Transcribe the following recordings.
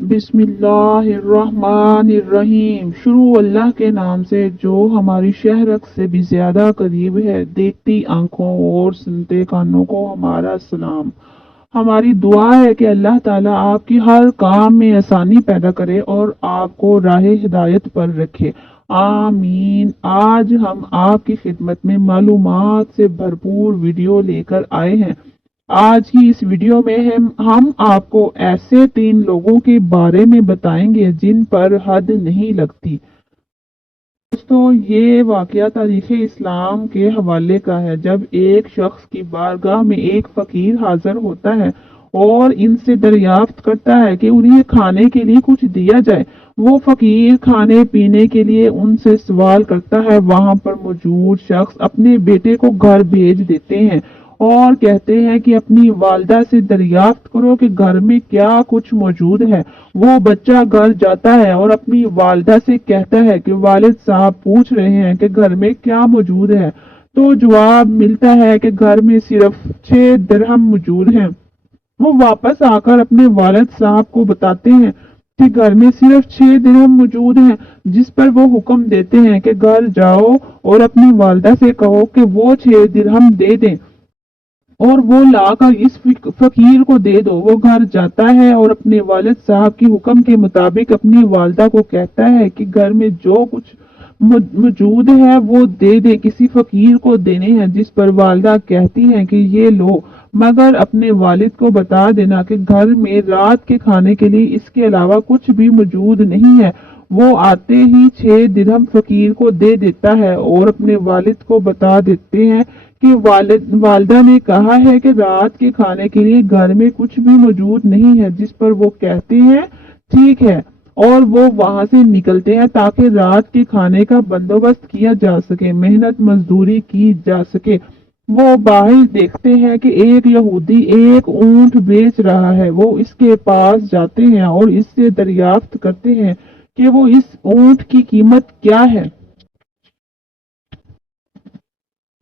بسم اللہ الرحمن الرحیم۔ شروع اللہ کے نام سے جو ہماری شہرک سے بھی زیادہ قریب ہے، دیکھتی آنکھوں اور سنتے کانوں کو ہمارا سلام۔ ہماری دعا ہے کہ اللہ تعالیٰ آپ کی ہر کام میں آسانی پیدا کرے اور آپ کو راہ ہدایت پر رکھے، آمین۔ آج ہم آپ کی خدمت میں معلومات سے بھرپور ویڈیو لے کر آئے ہیں۔ آج کی اس ویڈیو میں ہم آپ کو ایسے 3 لوگوں کے بارے میں بتائیں گے جن پر حد نہیں لگتی۔ دوستو، یہ واقعہ تاریخ اسلام کے حوالے کا ہے، جب ایک شخص کی بارگاہ میں ایک فقیر حاضر ہوتا ہے اور ان سے دریافت کرتا ہے کہ انہیں کھانے کے لیے کچھ دیا جائے۔ وہ فقیر کھانے پینے کے لیے ان سے سوال کرتا ہے۔ وہاں پر موجود شخص اپنے بیٹے کو گھر بھیج دیتے ہیں اور کہتے ہیں کہ اپنی والدہ سے دریافت کرو کہ گھر میں کیا کچھ موجود ہے۔ وہ بچہ گھر جاتا ہے اور اپنی والدہ سے کہتا ہے کہ والد صاحب پوچھ رہے ہیں کہ گھر میں کیا موجود ہے، تو جواب ملتا ہے کہ گھر میں صرف 6 درہم موجود ہیں۔ وہ واپس آ کر اپنے والد صاحب کو بتاتے ہیں کہ گھر میں صرف 6 درہم موجود ہیں، جس پر وہ حکم دیتے ہیں کہ گھر جاؤ اور اپنی والدہ سے کہو کہ وہ 6 درہم دے دیں اور وہ لا کر اس فقیر کو دے دو۔ وہ گھر جاتا ہے اور اپنے والد صاحب کے حکم کے مطابق اپنی والدہ کو کہتا ہے کہ گھر میں جو کچھ موجود ہے وہ دے دے، کسی فقیر کو دینے ہیں، جس پر والدہ کہتی ہیں کہ یہ لو، مگر اپنے والد کو بتا دینا کہ گھر میں رات کے کھانے کے لیے اس کے علاوہ کچھ بھی موجود نہیں ہے۔ وہ آتے ہی 6 درہم فقیر کو دے دیتا ہے اور اپنے والد کو بتا دیتے ہیں کہ والدہ نے کہا ہے کہ رات کے کھانے کے لیے گھر میں کچھ بھی موجود نہیں ہے، جس پر وہ کہتے ہیں ٹھیک ہے، اور وہ وہاں سے نکلتے ہیں تاکہ رات کے کھانے کا بندوبست کیا جا سکے، محنت مزدوری کی جا سکے۔ وہ باہر دیکھتے ہیں کہ ایک یہودی ایک اونٹ بیچ رہا ہے۔ وہ اس کے پاس جاتے ہیں اور اس سے دریافت کرتے ہیں کہ وہ اس اونٹ کی قیمت کیا ہے،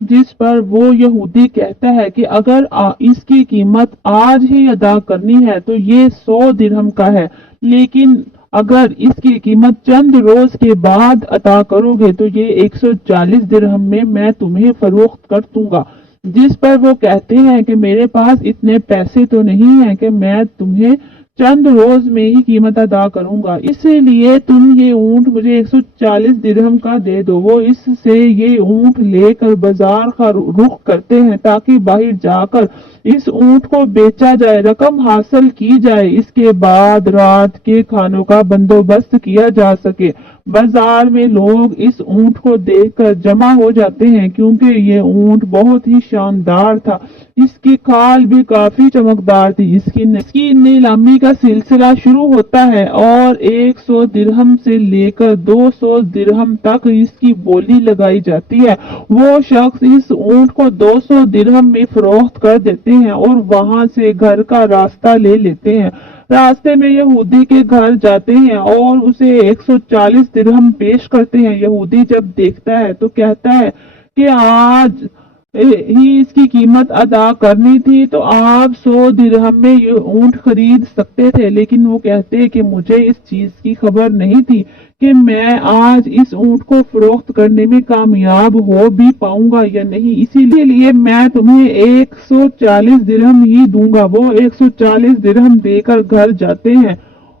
جس پر وہ یہودی کہتا ہے کہ اگر اس کی قیمت آج ہی ادا کرنی ہے تو یہ 100 درہم کا ہے، لیکن اگر اس کی قیمت چند روز کے بعد ادا کرو گے تو یہ 140 درہم میں تمہیں فروخت کر دوں گا۔ جس پر وہ کہتے ہیں کہ میرے پاس اتنے پیسے تو نہیں ہیں کہ میں تمہیں چند روز میں ہی قیمت ادا کروں گا، اسی لیے تم یہ اونٹ مجھے 140 درہم کا دے دو۔ وہ اس سے یہ اونٹ لے کر بازار کا رخ کرتے ہیں تاکہ باہر جا کر اس اونٹ کو بیچا جائے، رقم حاصل کی جائے، اس کے بعد رات کے کھانوں کا بندوبست کیا جا سکے۔ بازار میں لوگ اس اونٹ کو دیکھ کر جمع ہو جاتے ہیں کیونکہ یہ اونٹ بہت ہی شاندار تھا، اس کی کھال بھی کافی چمکدار تھی۔ اس کی نیلامی کا سلسلہ شروع ہوتا ہے اور 100 درہم سے لے کر 200 درہم تک اس کی بولی لگائی جاتی ہے۔ وہ شخص اس اونٹ کو 200 درہم میں فروخت کر دیتے ہیں اور وہاں سے گھر کا راستہ لے لیتے ہیں۔ راستے میں یہودی کے گھر جاتے ہیں اور اسے 140 درہم پیش کرتے ہیں۔ یہودی جب دیکھتا ہے تو کہتا ہے کہ آج ہی اس کی قیمت ادا کرنی تھی تو آپ 100 درہم میں یہ اونٹ خرید سکتے تھے، لیکن وہ کہتے کہ مجھے اس چیز کی خبر نہیں تھی کہ میں آج اس اونٹ کو فروخت کرنے میں کامیاب ہو بھی پاؤں گا یا نہیں، اسی لیے میں تمہیں 140 درہم ہی دوں گا۔ وہ 140 درہم دے کر گھر جاتے ہیں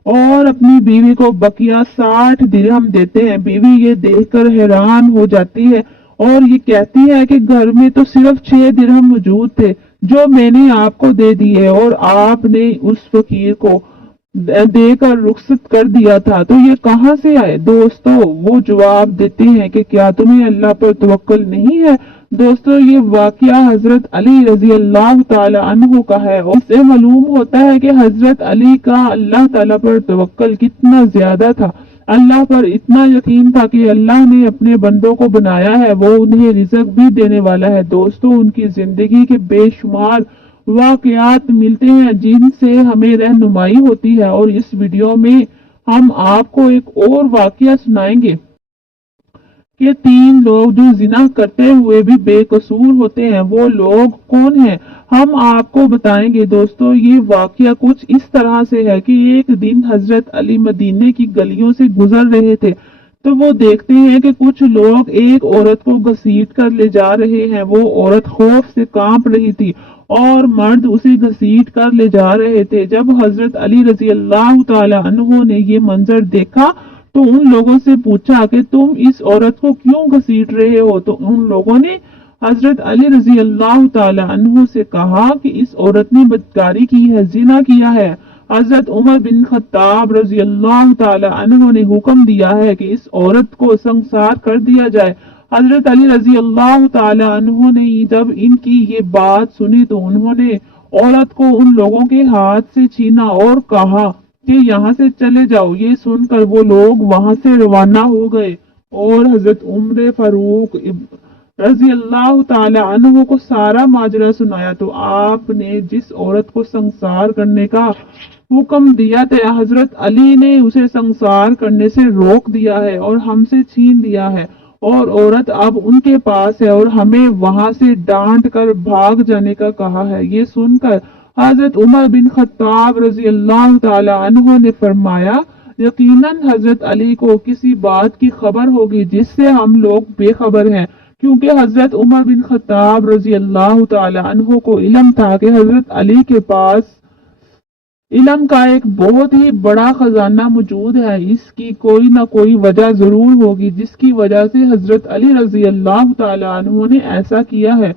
اور اپنی بیوی کو بقیہ 60 درہم دیتے ہیں۔ بیوی یہ دیکھ کر حیران ہو جاتی ہے اور یہ کہتی ہے کہ گھر میں تو صرف 6 درہم موجود تھے جو میں نے آپ کو دے دیے اور آپ نے اس فقیر کو دے کر رخصت کر دیا تھا، تو یہ کہاں سے آئے؟ دوستو، وہ جواب دیتے ہیں کہ کیا تمہیں اللہ پر توکل نہیں ہے؟ دوستو، یہ واقعہ حضرت علی رضی اللہ تعالی عنہ کا ہے اور اس سے معلوم ہوتا ہے کہ حضرت علی کا اللہ تعالی پر توکل کتنا زیادہ تھا۔ اللہ پر اتنا یقین تھا کہ اللہ نے اپنے بندوں کو بنایا ہے، وہ انہیں رزق بھی دینے والا ہے۔ دوستو، ان کی زندگی کے بے شمار واقعات ملتے ہیں جن سے ہمیں رہنمائی ہوتی ہے، اور اس ویڈیو میں ہم آپ کو ایک اور واقعہ سنائیں گے کہ 3 लोग जो जिना करते हुए भी बेकसूर होते हैं, वो लोग कौन हैं? हम आपको बताएंगे दोस्तों। ये वाकया कुछ इस तरह से है कि एक दिन हजरत अली मदीने की गलियों से गुजर रहे थे, तो वो देखते हैं कि कुछ लोग एक औरत को घसीट कर ले जा रहे हैं। वो औरत खौफ से कांप रही थी और मर्द उसे घसीट कर ले जा रहे थे। जब हजरत अली रजी अल्लाह तआला अन्हु ने ये मंजर देखा तो उन लोगों से पूछा कि तुम इस औरत को क्यों घसीट रहे हो? तो उन लोगों ने हजरत अली रजी अल्लाह तआला अन्हु से कहा कि इस औरत ने बदकारी की है, जिना किया है। हजरत उमर बिन खत्ताब रजी अल्लाह तआला अन्हु ने हुक्म दिया है कि इस औरत को संसार कर दिया जाए। हजरत अली रजी अल्लाह तआला अन्हु ने जब इनकी ये बात सुनी तो उन्होंने औरत को उन लोगों के हाथ से छीना और कहा कि यहाँ से चले जाओ। ये सुनकर वो लोग वहां से रवाना हो गए और हजरत उम्र फारूक रजी अल्लाह तआला अन्हु को सारा माजरा सुनाया। तो आपने जिस औरत को संसार करने का हुक्म दिया था, हजरत अली ने उसे संसार करने से रोक दिया है और हमसे छीन लिया है, और औरत अब उनके पास है और हमें वहां से डांट कर भाग जाने का कहा है। ये सुनकर हजरत उमर बिन खत्ताब रजी अल्लाह तआला अन्हु ने फरमाया, यकीनन हजरत अली को किसी बात की खबर होगी जिससे हम लोग बेखबर हैं, क्योंकि हजरत उमर बिन खत्ताब रजी अल्लाह तआला अन्हु को इल्म था कि हजरत अली के पास इल्म का एक बहुत ही बड़ा खजाना मौजूद है। इसकी कोई ना कोई वजह जरूर होगी जिसकी वजह से हजरत अली रजी अल्लाह तआला अन्हु ने ऐसा किया है।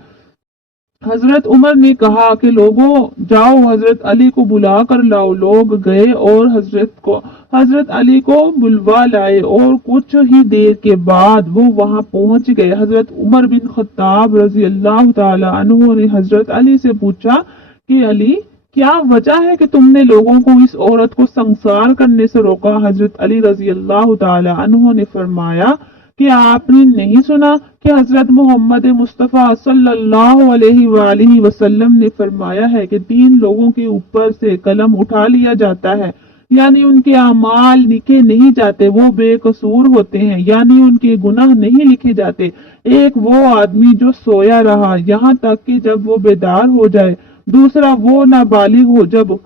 हजरत उमर ने कहा कि लोगों जाओ हजरत अली को बुला कर लाओ। लोग गए और हजरत अली को बुलवा लाए और कुछ ही देर के बाद वो वहां पहुंच गए। हजरत उमर बिन खत्ताब रजी अल्लाह तआला अन्हु ने हजरत अली से पूछा कि अली, क्या वजह है कि तुमने लोगों को इस औरत को संसार करने से रोका? हजरत अली रजी अल्लाह तआला अन्हु ने फरमाया कि आपने नहीं सुना कि हजरत मोहम्मद मुस्तफ़ा सल्लल्लाहु अलैहि वसल्लम ने फरमाया है कि 3 लोगों के ऊपर से कलम उठा लिया जाता है, यानी उनके अमाल लिखे नहीं जाते, वो बेकसूर होते हैं, यानी उनके गुनाह नहीं लिखे जाते। एक वो आदमी जो सोया रहा यहाँ तक कि जब वो बेदार हो जाए, दूसरा वो नाबालिग हो जब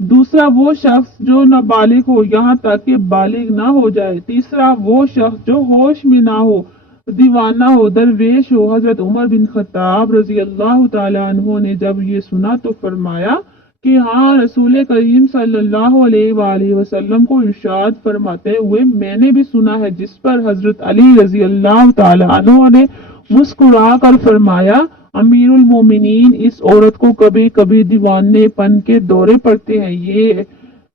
दूसरा वो शख्स जो नाबालिग हो यहाँ तक कि बालिग ना हो जाए, तीसरा वो शख्स जो होश में ना हो, दीवाना हो, दरवेश हो। हजरत उमर बिन खत्ताब रजी अल्लाह तआला अन्हु ने जब ये सुना तो फरमाया कि हाँ, रसूल करीम सल्लल्लाहु अलैहि वसल्लम को इरशाद फरमाते हुए मैंने भी सुना है, जिस पर हजरत अली रजी अल्लाह तआला अन्हु ने मुस्कुरा कर फरमाया, अमीरुल मोमिनीन, इस औरत को कभी कभी दीवानेपन के दौरे पड़ते हैं,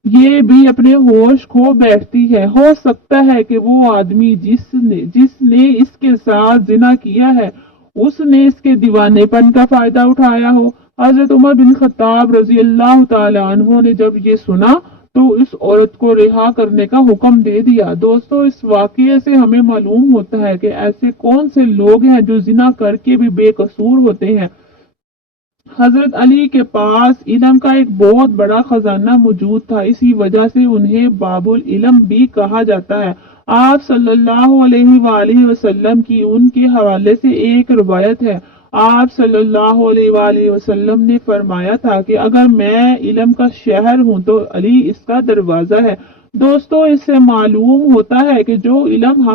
ये भी अपने होश खो बैठती है। हो सकता है कि वो आदमी जिसने इसके साथ जिना किया है उसने इसके दीवानेपन का फायदा उठाया हो। हजरत उमर बिन खत्ताब रजी अल्लाह तआला अन्हु ने जब ये सुना तो इस औरत को रिहा करने का हुक्म दे दिया। दोस्तों, इस वाकये से हमें मालूम होता है कि ऐसे कौन से लोग हैं जो जिना करके भी बेकसूर होते हैं। हजरत अली के पास इल्म का एक बहुत बड़ा खजाना मौजूद था, इसी वजह से उन्हें बाबुल इल्म भी कहा जाता है। आप सल्लल्लाहु अलैहि वसल्लम की उनके हवाले से एक रिवायत है। आप सल्लल्लाहु अलैहि वसल्लम ने फरमाया था कि अगर मैं इल्म का शहर हूँ तो अली इसका दरवाजा है। दोस्तों, इससे मालूम होता है कि जो इल्म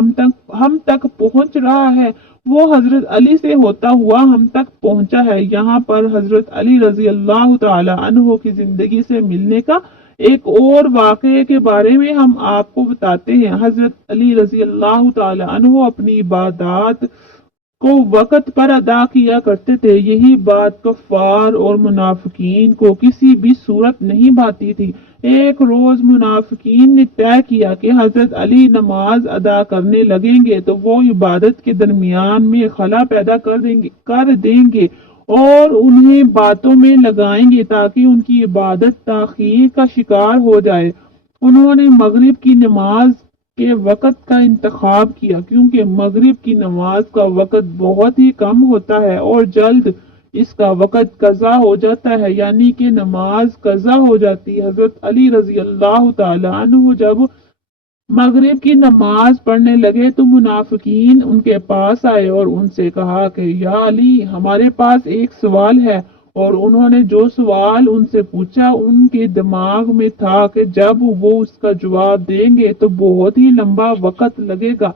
हम तक पहुँच रहा है वो हजरत अली से होता हुआ हम तक पहुंचा है। यहाँ पर हजरत अली रजी अल्लाह तआला अन्हु की जिंदगी से मिलने का एक और वाक़ये के बारे में हम आपको बताते हैं। हजरत अली रजी अल्लाह तआला अन्हु अपनी इबादत को वक्त पर अदा किया करते थे। यही बात कफ़ार और मुनाफिकीन को किसी भी सूरत नहीं भाती थी। एक रोज मुनाफिकीन ने तय किया कि हजरत अली नमाज अदा करने लगेंगे तो वो इबादत के दरमियान में खला पैदा कर देंगे और उन्हें बातों में लगाएंगे ताकि उनकी इबादत ताखीर का शिकार हो जाए। उन्होंने मगरिब की नमाज के वक़्त का इंतखाब किया, क्योंकि मगरिब की नमाज का वक़्त बहुत ही कम होता है और जल्द इसका वक़्त कज़ा हो जाता है, यानी कि नमाज कज़ा हो जाती है। हजरत अली रजी अल्लाह तआला अन्हु जब मगरिब की नमाज पढ़ने लगे तो मुनाफिकीन उनके पास आए और उनसे कहा कि या अली, हमारे पास एक सवाल है। और उन्होंने जो सवाल उनसे पूछा उनके दिमाग में था कि जब वो उसका जवाब देंगे तो बहुत ही लंबा वक्त लगेगा,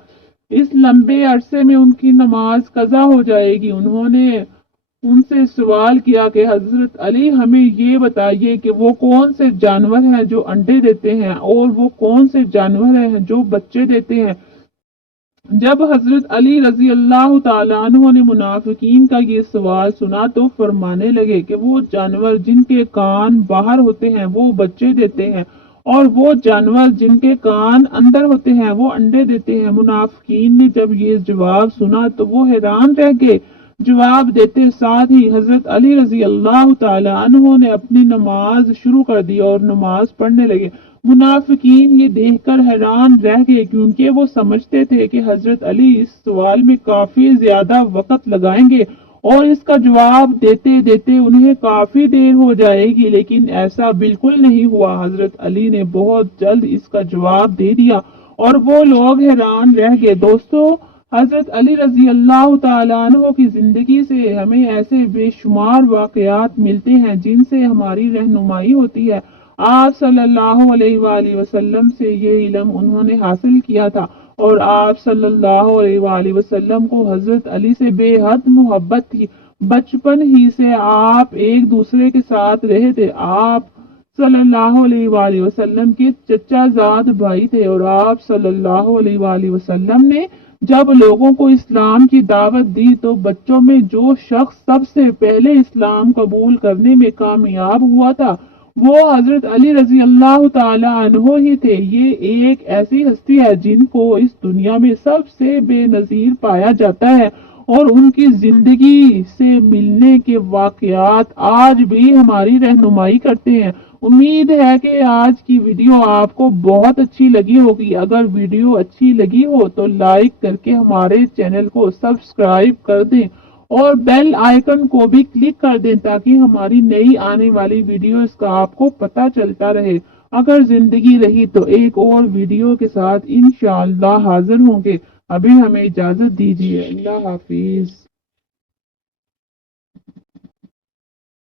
इस लंबे अरसे में उनकी नमाज कज़ा हो जाएगी। उन्होंने उनसे सवाल किया कि हजरत अली, हमें ये बताइए कि वो कौन से जानवर हैं जो अंडे देते हैं और वो कौन से जानवर हैं जो बच्चे देते हैं। जब हजरत अली रजी अल्लाह तआला अन्हु ने मुनाफिकीन का ये सवाल सुना तो फरमाने लगे कि वो जानवर जिनके कान बाहर होते हैं वो बच्चे देते हैं और वो जानवर जिनके कान अंदर होते हैं वो अंडे देते हैं। मुनाफिकीन ने जब ये जवाब सुना तो वो हैरान रह गए। जवाब देते साथ ही हजरत अली रजी अल्लाह तआला अन्हु ने अपनी नमाज शुरू कर दी और नमाज पढ़ने लगे। मुनाफिकीन ये देखकर हैरान रह गए क्योंकि वो समझते थे कि हजरत अली इस सवाल में काफी ज्यादा वक्त लगाएंगे और इसका जवाब देते देते उन्हें काफी देर हो जाएगी, लेकिन ऐसा बिल्कुल नहीं हुआ। हजरत अली ने बहुत जल्द इसका जवाब दे दिया और वो लोग हैरान रह गए। दोस्तों, हजरत अली रजी अल्लाह तआला अन्हु की जिंदगी से हमें ऐसे बेशुमार वाकयात मिलते हैं जिनसे हमारी रहनुमाई होती है। आप सल्लल्लाहु अलैहि वसल्लम से ये इल्म उन्होंने हासिल किया था और आप सल्लल्लाहु अलैहि वसल्लम को हजरत अली से बेहद मोहब्बत थी। बचपन ही से आप एक दूसरे के साथ रहे थे। आप सल्लल्लाहु अलैहि वसल्लम के चचाजाद भाई थे और आप सल्लल्लाहु अलैहि वसल्लम ने जब लोगों को इस्लाम की दावत दी तो बच्चों में जो शख्स सबसे पहले इस्लाम कबूल करने में कामयाब हुआ था वो हजरत अली रजी अल्लाह तआला अन्हो ही थे। ये एक ऐसी हस्ती है जिनको इस दुनिया में सबसे बेनजीर पाया जाता है और उनकी जिंदगी से मिलने के वाकयात आज भी हमारी रहनुमाई करते हैं। उम्मीद है कि आज की वीडियो आपको बहुत अच्छी लगी होगी। अगर वीडियो अच्छी लगी हो तो लाइक करके हमारे चैनल को सब्सक्राइब कर दें और बेल आइकन को भी क्लिक कर दें ताकि हमारी नई आने वाली वीडियोस का आपको पता चलता रहे। अगर जिंदगी रही तो एक और वीडियो के साथ इंशाअल्लाह हाजिर होंगे। अभी हमें इजाजत दीजिए। अल्लाह हाफिज।